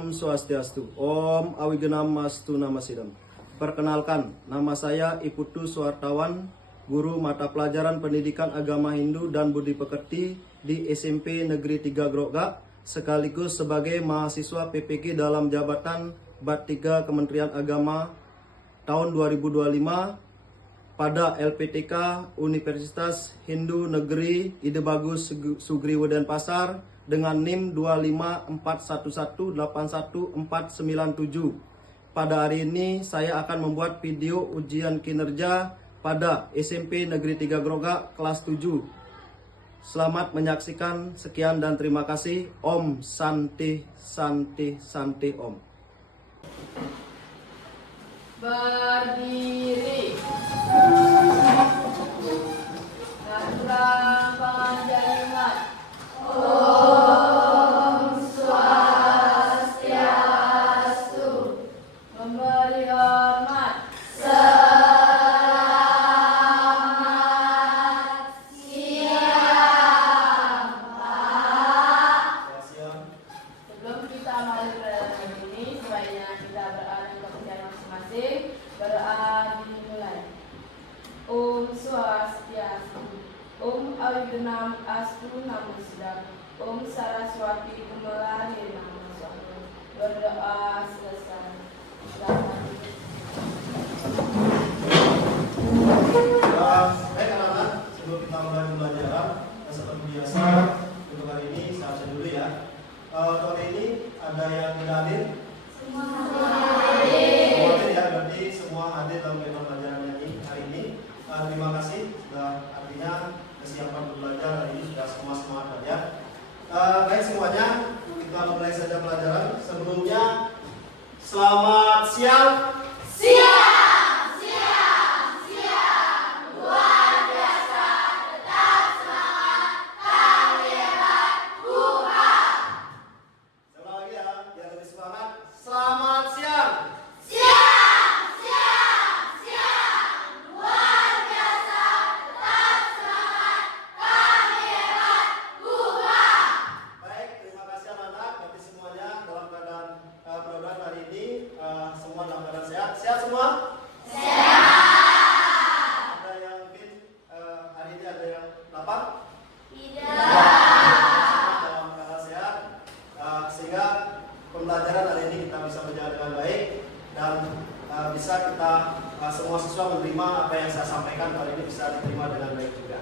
Om Swastiastu, Om Awigenamastu Namasidam. Perkenalkan, nama saya Iputu Suhartawan, guru mata pelajaran pendidikan agama Hindu dan Budi Pekerti di SMP Negeri 3 Grogak, sekaligus sebagai mahasiswa PPG dalam jabatan Bat 3 Kementerian Agama tahun 2025 pada LPTK Universitas Hindu Negeri Ide Bagus Sugriwo Denpasar dengan NIM 25411814997. Pada hari ini saya akan membuat video ujian kinerja pada SMP Negeri 3 Grogak kelas 7. Selamat menyaksikan, sekian dan terima kasih. Om Santi Santi Santi Om. Berdiri. Natura Panjaimat. Om Swastiastu. Memberi hormat. Selamat siang, Pak. Sebelum kita mulai pelajaran ini, sebaiknya kita berada di pekerjaan masing-masing. Berada dimulai. Om Swastiastu. Om Awigenamastu Namasidam. Om Saraswati Kumalani Namasyatu. Berdoa selesai. Baik anak-anak, sebelum kita mulai pembelajaran, seperti biasa untuk hari ini saya absen dulu ya. Untuk hari ini ada yang tidak hadir? Semua hadir ya, berarti semua hadir dalam pembelajaran hari ini. Terima kasih sudah, artinya kesiapan belajar hari ini sudah semua semangat ya. Baik semuanya, kita mulai saja pelajaran. Sebelumnya selamat siang. Pembelajaran hari ini kita bisa berjalan dengan baik dan bisa kita semua siswa menerima apa yang saya sampaikan hari ini bisa diterima dengan baik juga.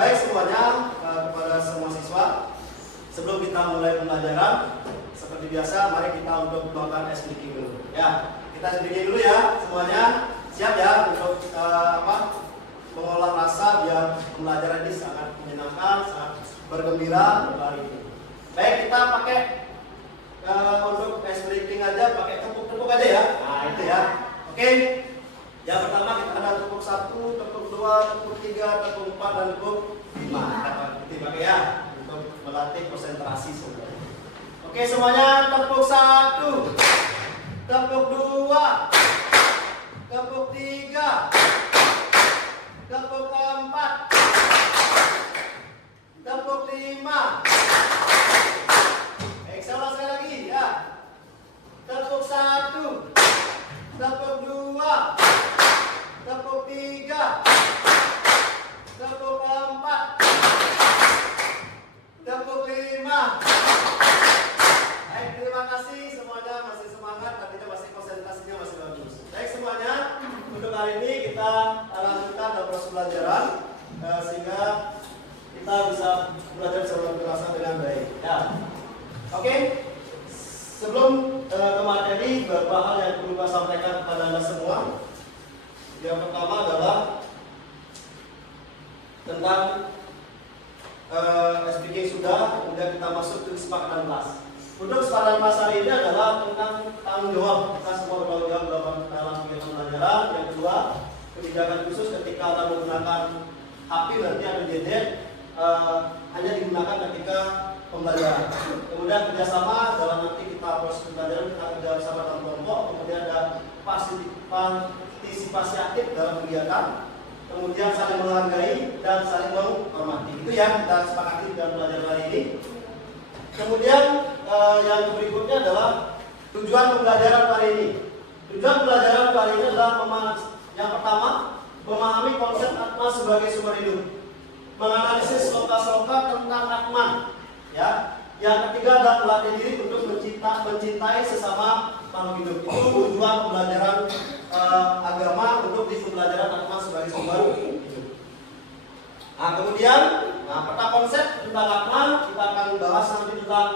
Baik semuanya, kepada semua siswa, sebelum kita mulai pembelajaran seperti biasa, mari kita untuk melakukan speaking dulu. Ya, kita speaking dulu ya semuanya. Siap ya untuk mengolah rasa biar pembelajaran ini sangat menyenangkan, sangat bergembira untuk hari ini. Baik, kita pakai untuk ice breaking aja pakai tepuk-tepuk aja ya. Nah itu ya. Oke. Yang pertama kita ada tepuk 1, tepuk 2, tepuk 3, tepuk 4 dan tepuk 5. Kita pakai ya untuk melatih konsentrasi semuanya. Oke semuanya, tepuk 1, tepuk 2, tepuk 3, tepuk 4, tepuk 5. Saya ulang sekali lagi ya. Tepuk 1, tepuk 2, tepuk 3, tepuk 4, tepuk 5. Baik, terima kasih semuanya masih semangat, artinya masih konsentrasinya masih bagus. Baik semuanya, untuk hari ini kita lanjutkan dalam proses pembelajaran sehingga kita bisa belajar secara berasa dengan baik. Ya. Oke, sebelum ke materi, beberapa hal yang perlu saya sampaikan kepada Anda semua. Yang pertama adalah tentang speaking sudah, kemudian kita masuk ke kesepakatan kelas. Untuk kesepakatan kelas hari ini adalah tentang tanggung jawab. Kita semua bertanggung jawab dalam kegiatan pembelajaran. Yang kedua, kebijakan khusus ketika Anda menggunakan HP nanti ada gadget hanya digunakan ketika pembelajaran. Kemudian kerjasama dalam nanti kita proses pembelajaran kita kerja bersama dalam kelompok. Kemudian ada partisipasi aktif dalam kegiatan. Kemudian saling menghargai dan saling menghormati. Itu yang kita sepakati dalam pelajaran hari ini. Kemudian yang berikutnya adalah tujuan pembelajaran kali ini. Tujuan pembelajaran kali ini adalah yang pertama, memahami konsep atma sebagai sumber hidup, menganalisis sloka-sloka tentang atman, ya. Yang ketiga adalah melatih diri untuk mencintai sesama makhluk hidup. Itu tujuan pembelajaran agama untuk di pembelajaran atma sebagai sumber hidup. Nah, kemudian, peta konsep tentang atma kita akan bahas nanti tentang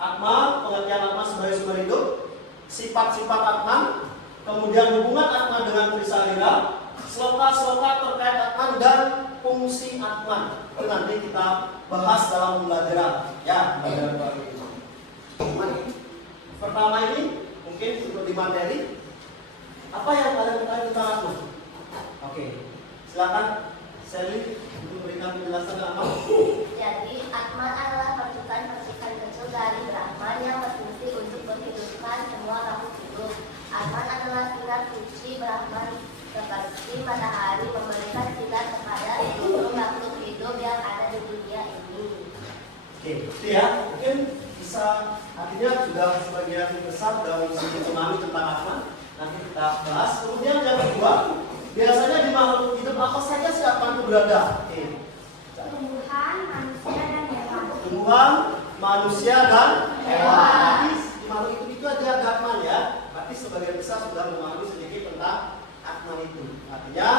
atma, pengertian atma sebagai sumber hidup, sifat-sifat atma, kemudian hubungan atma dengan trisalira, sloka-sloka terkait atman dan fungsi atman. Itu nanti kita bahas dalam pembelajaran, ya, pembelajaran kali ini. Pertama ini mungkin untuk di materi, apa yang kalian ketahui tentang atman? Oke, silakan Sally untuk berikan penjelasan apa? Jadi, Atman adalah percikan-percikan kecil dari Brahman yang berfungsi untuk menghidupkan semua makhluk hidup. Atman adalah sinar suci Brahman seperti matahari memberikan sinar kepada seluruh makhluk hidup yang ada di dunia ini. Oke, itu ya. Mungkin bisa artinya sudah sebagian besar dari segi memahami tentang atman. Nanti kita bahas. Kemudian yang kedua, biasanya di makhluk hidup apa saja sih atman itu berada? Oke. Tumbuhan, manusia, dan hewan. Tumbuhan, manusia dan hewan. Berarti di makhluk hidup itu ada atman ya. Berarti sebagian besar sudah memahami sedikit tentang atman itu. Artinya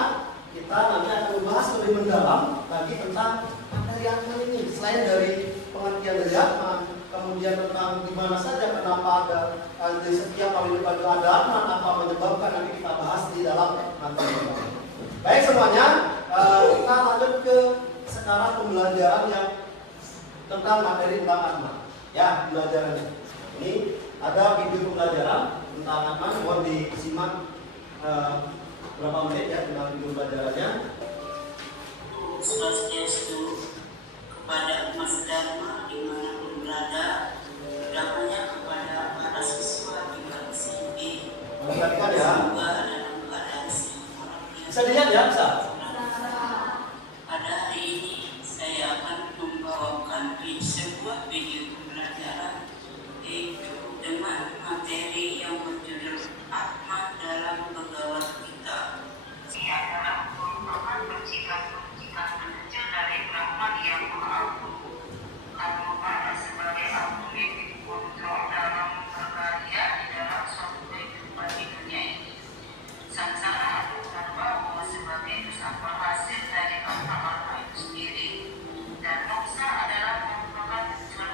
kita nanti akan membahas lebih mendalam lagi tentang materi atman ini. Selain dari pengertian dari atman, kemudian tentang di mana saja kenapa ada di setiap kali itu ada atman, apa menyebabkan, nanti kita bahas di dalam materi. Baik semuanya, kita lanjut ke sekarang pembelajaran yang tentang materi tentang atman. Ya, pembelajarannya. Ini ada video pembelajaran tentang atman, mohon disimak berapa menit ya tentang video pembelajarannya. Swastiastu kepada Mas Dharma dimanapun berada, utamanya kepada para siswa di kelas ini. Perhatikan ya. Semoga dalam keadaan sehat. Bisa dilihat ya, bisa. Pada hari ini saya akan membawakan sebuah video pembelajaran yaitu dengan materi yang berjudul Atma dalam Pegawai kita. Ia adalah merupakan percikan-percikan kecil dari Brahman yang Maha Agung. Karena pada sebagai agung yang dikontrol dalam berkarya di dalam suatu kehidupan di dunia ini. Sangsara adalah bahwa sebagai filsafat hasil dari kata-kata itu sendiri, dan moksa adalah merupakan tujuan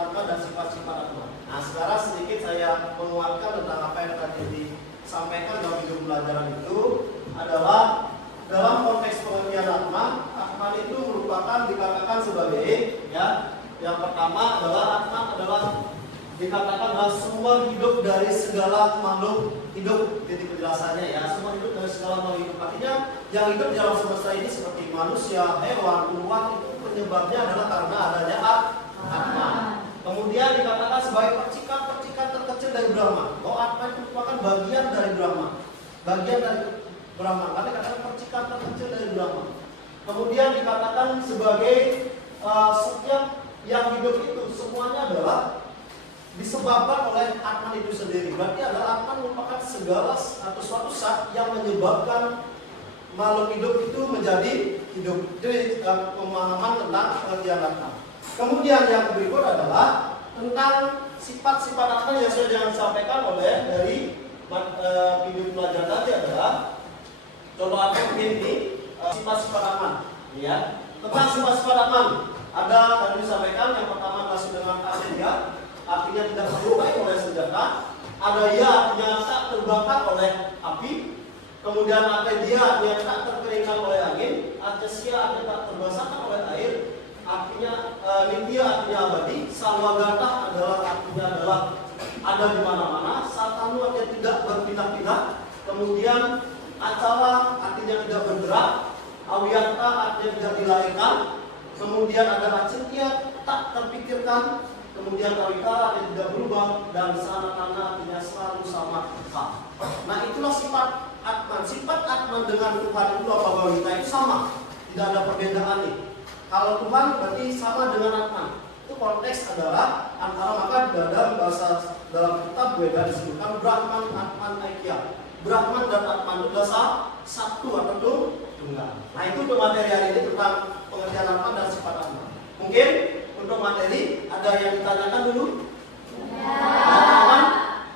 Atman dan sifat-sifat Atman. Nah, sekarang sedikit saya menguatkan tentang apa yang tadi disampaikan dalam video pembelajaran itu adalah dalam konteks pengertian Atman, Atman itu merupakan dikatakan sebagai ya, yang pertama adalah Atman adalah dikatakan adalah semua hidup dari segala makhluk hidup. Titik penjelasannya ya, semua hidup dari segala makhluk hidup. Artinya yang hidup di alam semesta ini seperti manusia, hewan, tumbuhan itu penyebabnya adalah karena adanya Atman. Kemudian dikatakan sebagai percikan-percikan terkecil dari Brahma. Oh, Atman itu merupakan bagian dari Brahma. Bagian dari Brahma. Karena dikatakan percikan terkecil dari Brahma. Kemudian dikatakan sebagai setiap yang hidup itu semuanya adalah disebabkan oleh Atman itu sendiri. Berarti adalah Atman merupakan segala atau suatu zat yang menyebabkan makhluk hidup itu menjadi hidup. Jadi pemahaman tentang pengertian Atman. Kemudian yang berikut adalah tentang sifat-sifat Atman yang sudah disampaikan oleh dari video pelajaran tadi adalah contoh Atman ini sifat-sifat Atman. Ya, tentang sifat-sifat Atman ada tadi disampaikan yang pertama adalah dengan asedia, artinya tidak terlukai oleh senjata. Ada ya artinya tak terbakar oleh api. Kemudian atedia artinya tak terkeringkan oleh angin. Atesia artinya tak terbasahkan oleh air. Artinya nitya artinya abadi. Salwagata artinya adalah ada di mana-mana. Satanu artinya tidak berpindah-pindah. Kemudian acala artinya tidak bergerak. Awiyata artinya tidak dilahirkan. Kemudian ada acintya tak terpikirkan. Kemudian kawika yang tidak berubah, dan sanatana artinya selalu sama. Nah, itulah sifat Atman. Sifat Atman dengan Tuhan itu apa bagi kita itu sama, tidak ada perbedaan nih. Kalau Tuhan berarti sama dengan Atman. Itu konteks adalah antara, maka dalam bahasa dalam kitab Weda disebutkan Brahman, Atman, Aikya. Brahman dan Atman itu adalah satu atau tunggal. Nah, itu untuk materi hari ini tentang pengertian Atman dan sifat Atman. Mungkin untuk materi ada yang ditanyakan dulu? Teman-teman?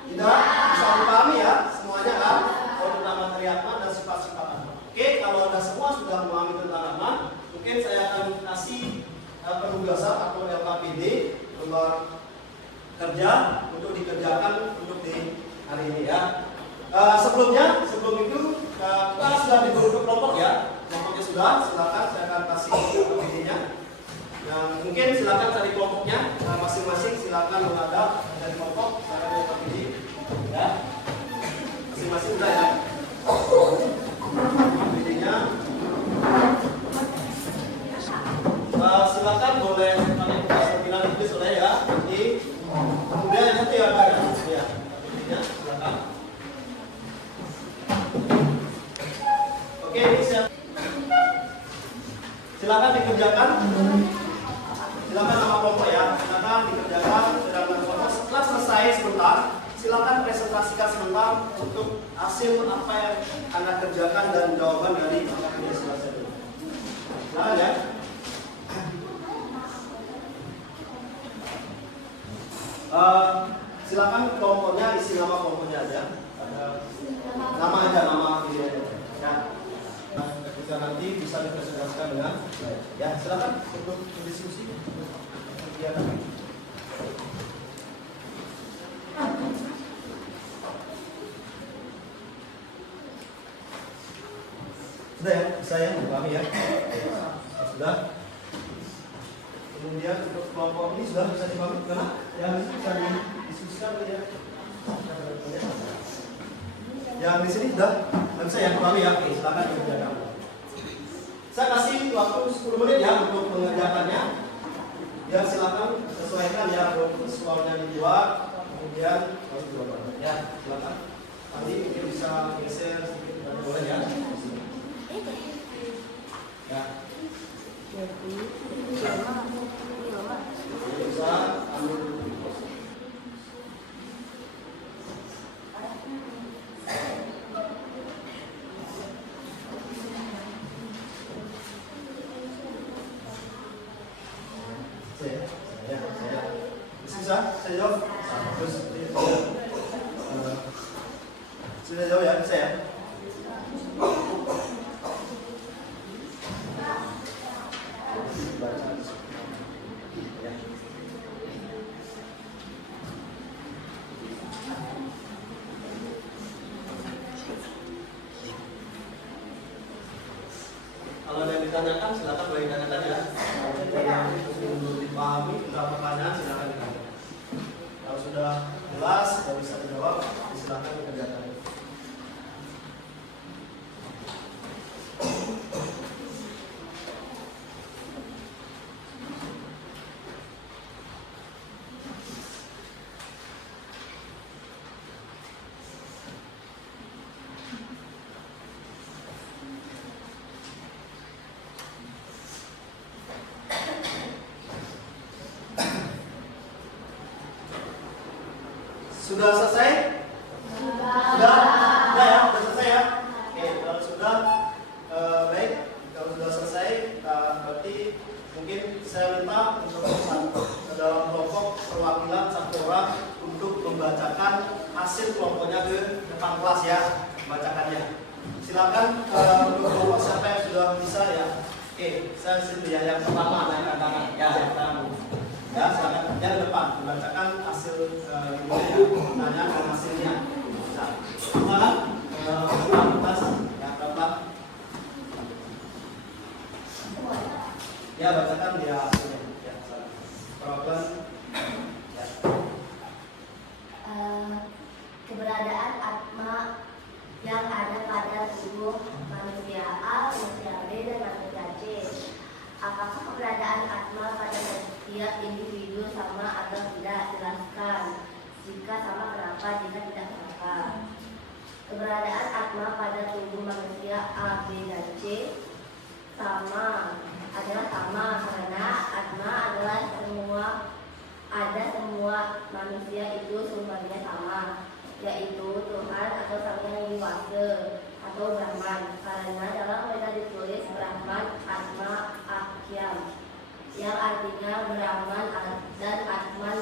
Tidak? Bisa dipahami ya semuanya kan? Kalau tentang materi Atman dan sifat-sifat Atman. Oke, kalau ada semua sudah memahami tentang Atman, mungkin saya akan kasih penugasan atau LKPD, lembar kerja untuk dikerjakan untuk di hari ini ya. Sebelum itu kita sudah diberi kelompok ya. Kelompoknya sudah, silakan saya akan kasih LKPD-nya. Yang mungkin silakan cari kelompoknya masing-masing, silakan menghadap dari kelompok saya mau LKPD ya. Masing-masing sudah ya. LKPD-nya. Silakan boleh pakai tugas terminal itu sudah ya. Nanti kemudian yang satu ya Pak ya. LKPD-nya silakan. Oke, silakan dikerjakan. Silakan nama kelompok ya. Silakan dikerjakan sedangkan kelompok. Setelah selesai sebentar, silakan presentasikan sebentar untuk hasil apa yang Anda kerjakan dan jawaban dari apa yang selesai. Silakan ya. Silakan kelompoknya isi nama kelompoknya aja. Nama aja, nama ini aja. Ya. Nah, ketika nanti bisa dipresentasikan dengan ya, silakan untuk diskusi. Sudah ya, bisa ya, dipahami ya. Sudah. Kemudian untuk kelompok ini sudah bisa dipahami karena yang bisa didiskusikan ya. Yang di sini sudah bisa ya, dipahami ya. Oke, silakan dikerjakan. Saya kasih waktu 10 menit ya untuk mengerjakannya. Ya silakan sesuaikan ya soalnya dibuat, kemudian harus dibuat. Ya silakan. Nanti mungkin bisa geser sedikit, boleh ya. Ya. Bisa ambil. Saya jawab. Terus sudah jauh ya, bisa ya. ditanyakan silakan boleh ditanyakan ya. Untuk dipahami tentang pertanyaan silakan ditanyakan. Kalau sudah jelas dan bisa dijawab silakan dikerjakan. Sudah selesai? Sudah ya? Sudah selesai ya? Oke, kalau sudah baik. Kalau sudah selesai, berarti mungkin saya minta untuk dalam kelompok perwakilan satu orang untuk membacakan hasil kelompoknya ke depan kelas ya, bacakannya. Silakan untuk kelompok siapa yang sudah bisa ya. Oke, saya situ ya yang pertama naikkan tangan. Ya, yang pertama. Ya, silakan yang depan membacakan hasil pertanyaan dan hasilnya. Atas yang depan. Ya, bacakan dia hasilnya. Ya, problem. Ya. Keberadaan atma yang ada pada tubuh manusia A, manusia B, dan manusia C. Apakah keberadaan atma pada setiap individu sama atau tidak? Jelaskan. Jika sama, kenapa? Jika tidak, kenapa? Keberadaan atma pada tubuh manusia A, B, dan C adalah sama karena atma adalah semua manusia itu sumbernya sama, yaitu Tuhan atau Sang Yang Widi Wasa atau Brahman. Karena dalam Weda ditulis Brahman Atma Akyam, yang artinya Brahman dan Atman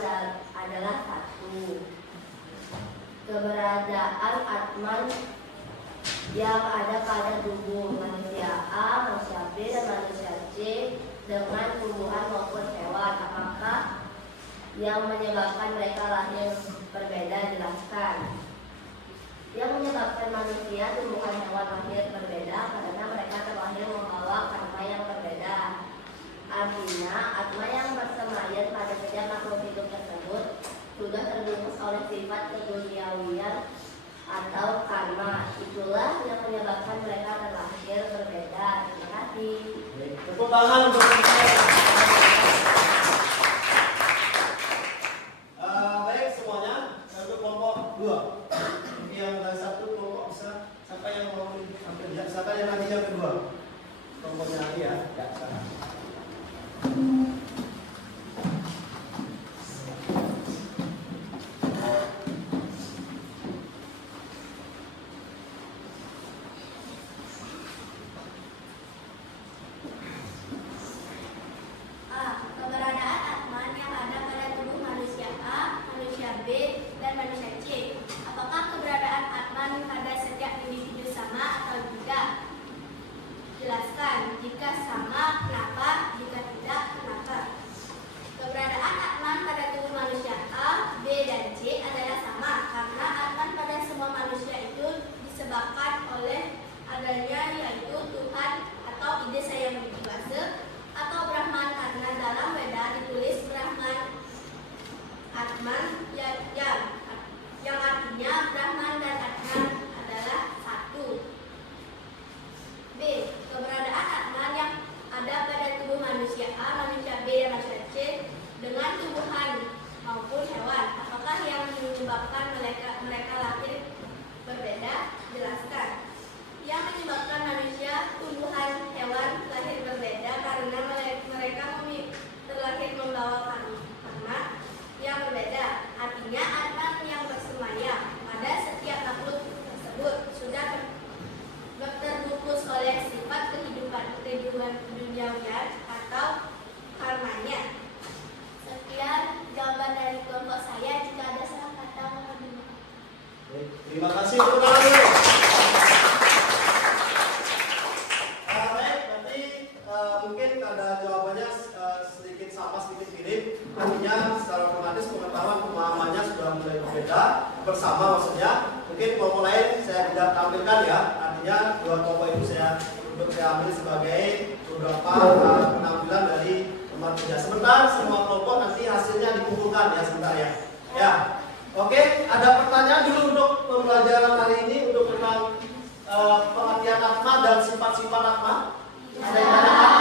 adalah satu. Keberadaan Atman yang ada pada tubuh manusia A, manusia B, dan manusia C dengan tumbuhan maupun hewan. Apakah yang menyebabkan mereka lahir berbeda? Jelaskan. Yang menyebabkan manusia, tumbuhan, hewan lahir berbeda karena mereka terlahir membawa karma yang berbeda. Artinya, atma yang bersemayam pada setiap makhluk hidup tersebut sudah terbungkus oleh sifat keduniawian atau karma. Itulah yang menyebabkan mereka terlahir berbeda. Terima kasih. Tepuk tangan untuk baik semuanya. Untuk kelompok 2 yang dari satu kelompok bisa siapa yang mau ambil ya, siapa yang nanti yang kedua kelompoknya nanti ya. Ya, sana. Keberadaan atman yang ada pada tubuh manusia A, manusia B, dan manusia C. Apakah keberadaan atman pada setiap individu sama atau tidak? Jelaskan. Jika sama, kenapa? Jika tidak, kenapa? Keberadaan atman pada tubuh manusia A, B, dan C adalah sama karena atman pada semua manusia itu disebabkan oleh adanya yaitu Tuhan atau ide Sang Yang Widi Wasa atau Brahman, karena dalam Weda ditulis Brahman Atman yang artinya Brahman dan Atman adalah satu. B. Keberadaan Atman yang ada pada tubuh manusia A, manusia B, dan manusia C dengan tumbuhan maupun hewan. Apakah yang menyebabkan mereka lahir berbeda? Jelaskan. Yang menyebabkan manusia, tumbuhan, hewan lahir berbeda karena mereka terlahir membawa karma yang berbeda. Artinya atman yang bersemayam pada setiap makhluk tersebut sudah terbungkus oleh sifat kehidupan duniawian atau karmanya. Sekian jawaban dari kelompok saya. Jika ada salah kata, mohon dimaafkan. Terima kasih untuk kalian. Baik, nanti mungkin ada jawabannya sedikit sama sedikit mirip. Artinya secara otomatis pengetahuan pemahamannya sudah mulai berbeda bersama maksudnya. Mungkin kelompok lain saya tidak tampilkan ya. Artinya dua kelompok itu saya ambil sebagai beberapa penampilan dari tempat kerja. Sebentar, semua kelompok nanti hasilnya dikumpulkan ya sebentar ya. Ya, oke. Ada pertanyaan dulu untuk pembelajaran hari ini untuk tentang pengertian atma dan sifat-sifat atma. Ada yang tanyakan?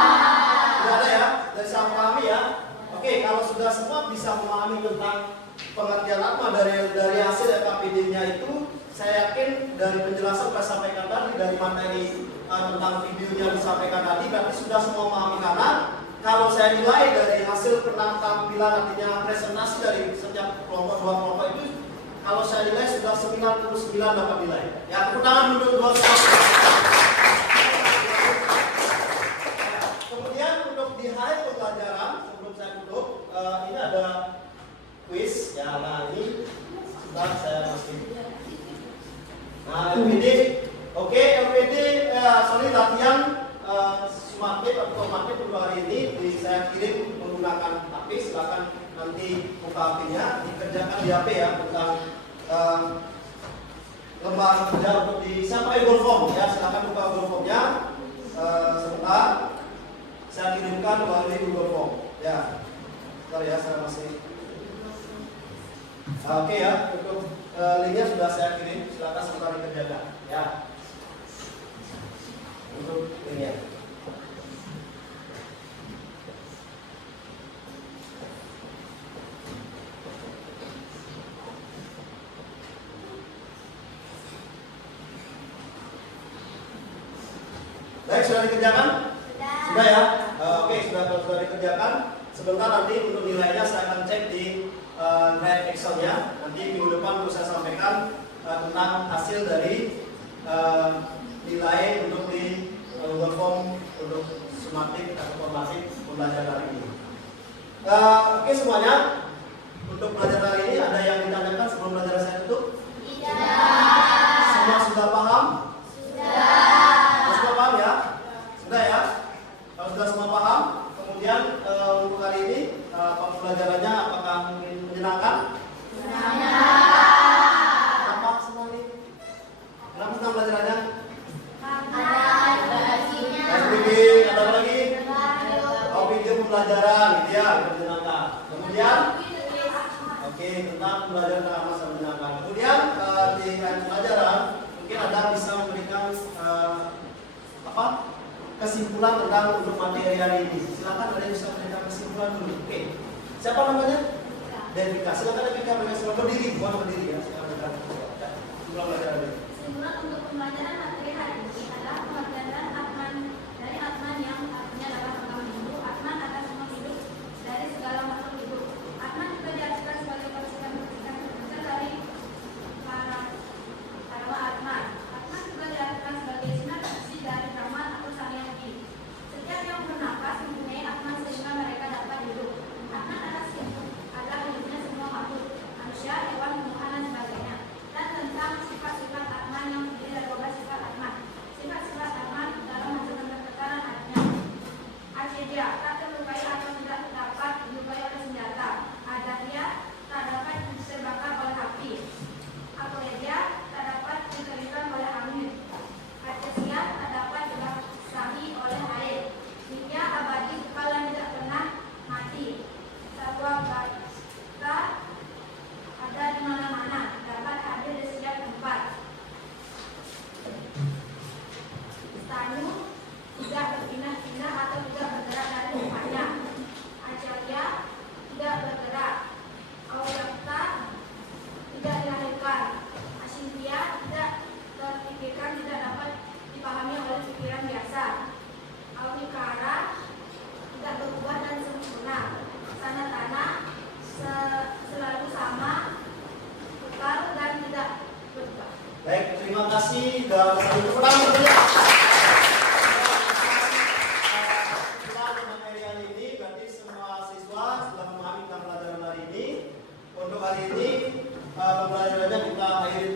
Tidak ada ya? Dari saya pahami ya. Oke, kalau sudah semua bisa memahami tentang pengertian atma dari hasil FKPD-nya itu, saya yakin dari penjelasan saya sampaikan tadi, dari materi tentang videonya yang disampaikan tadi, berarti sudah semua memahami. Karena kalau saya nilai dari hasil penampilan, artinya presentasi dari setiap kelompok, dua kelompok itu, kalau saya nilai sudah 99 dapat nilai. Ya, tepuk tangan untuk dua kelompok. Kemudian untuk di akhir pembelajaran, sebelum saya tutup, ini ada quiz. Ya, nah ini sudah saya masukin. Nah, LPD, oke, LPD, latihan sumatif atau formatif untuk hari ini saya kirim menggunakan HP. Silakan nanti buka HP-nya, dikerjakan di HP ya tentang lembar kerja untuk di siapa Google Form ya. Silakan buka Google Form-nya sebentar. Saya kirimkan melalui Google Form ya. Bentar ya, saya masih. Oke ya, untuk linknya sudah saya kirim, silakan sebentar dikerjakan ya. Untuk linknya. Baik, sudah dikerjakan? Sudah ya? Oke, sudah dikerjakan. Sebentar nanti untuk nilainya saya akan cek di drive Excel-nya. Nanti minggu depan saya sampaikan tentang hasil dari nilai untuk di Google Form untuk sumatif atau formatif pembelajaran hari ini. Oke semuanya, untuk belajar hari ini ada yang ditanyakan sebelum belajar saya tutup? Tidak. Semua sudah paham? Sudah. Sudah paham ya? Sudah ya? Kalau sudah semua paham, kemudian untuk hari ini pembelajarannya apakah mungkin menyenangkan? Apa semua ini? Kenapa senang belajarannya? SPG, ada apa lagi? Oh, video pembelajaran, gitu ya, menyenangkan. Kemudian, oke, tentang pembelajaran agama sangat menyenangkan. Kemudian di akhir pembelajaran mungkin ada bisa memberikan kesimpulan tentang untuk materi hari ini. Silakan ada yang bisa memberikan kesimpulan dulu. Oke, siapa namanya? Devika. Silakan Devika, mereka sudah berdiri, bukan berdiri ya. Silakan kesimpulan pembelajaran ini. Kesimpulan untuk pembelajaran materi hari ini adalah pembelajaran atman dari atman yang artinya adalah tentang hidup. Atman atas semua hidup dari segala makhluk hidup. Atman juga diartikan sebagai percikan-percikan kecil dari para atman. Atman juga diartikan sebagai sinar isi dari Brahman atau Sang Yang Widi. Setiap yang bernafas mempunyai atman sehingga mereka dapat hidup. Atman atas hidup adalah hidupnya semua makhluk, manusia, hewan, tumbuhan dan sebagainya. Dan tentang sifat-sifat atman yang terdiri dari 12 sifat atman. Sifat-sifat atman dalam menghasilkan pertekaran adanya. Ajedia, tak terlukai atau tidak dapat dilukai oleh senjata. Adahya, tak dapat terbakar oleh api. Akoledia, tak dapat dikeringkan oleh angin. Ajesia, tak dapat dibasahi oleh air. Dia abadi kekal dan tidak pernah mati. Satwa bata ada di mana-mana, dapat hadir di setiap tempat. Tanu tidak berpindah-pindah atau tidak bergerak dari tempatnya. Ajalya tidak bergerak. Awyakta tidak dilahirkan. Asintia tidak terpikirkan, tidak dapat dipahami oleh pikiran biasa. Awikara tidak berubah dan sempurna. Sanatana selalu sama, kekal dan tidak berubah. Baik, terima kasih dan tepuk tangan tentunya. Setelah materi hari ini, berarti semua siswa sudah memahami tentang pelajaran hari ini. Untuk hari ini pembelajarannya kita akhiri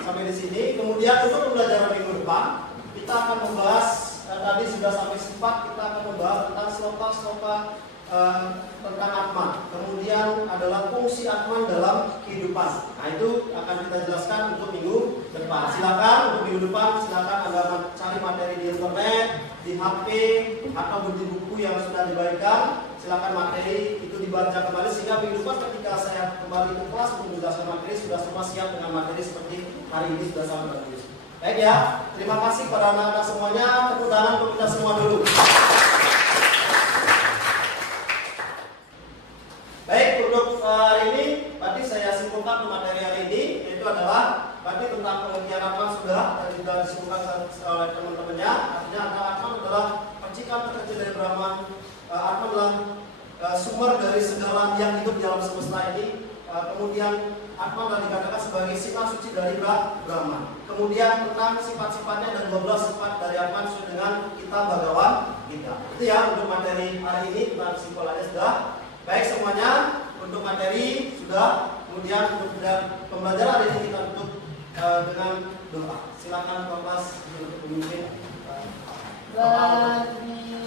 sampai di sini. Kemudian untuk pembelajaran minggu depan, kita akan membahas tadi sudah sampai 4, kita akan membahas tentang sloka-sloka tentang Atman. Kemudian adalah fungsi Atman dalam kehidupan. Nah itu akan kita jelaskan untuk minggu depan. Silakan untuk minggu depan, silakan Anda cari materi di internet, di HP, atau di buku yang sudah dibagikan. Silakan materi itu dibaca kembali sehingga minggu depan ketika saya kembali ke kelas untuk menjelaskan materi sudah semua siap dengan materi seperti hari ini sudah sangat bagus. Baik ya, terima kasih kepada anak-anak semuanya. Tepuk tangan untuk kita semua dulu. Baik, untuk hari ini tadi saya simpulkan materi hari ini, yaitu adalah tadi tentang pengertian Atman sudah dan juga disimpulkan oleh teman-temannya. Artinya Atman adalah percikan terkecil dari Brahman. Atman adalah sumber dari segala yang hidup di alam semesta ini. Kemudian Atman adalah dikatakan sebagai sifat suci dari Brahman. Kemudian tentang sifat-sifatnya dan 12 sifat dari Atman sesuai dengan kitab Bhagavad Gita. Itu ya untuk materi hari ini, tentang kesimpulannya sudah. Baik semuanya, untuk materi sudah, kemudian untuk pembelajaran hari ini kita tutup dengan doa. Silakan Bapak untuk memimpin. Bagi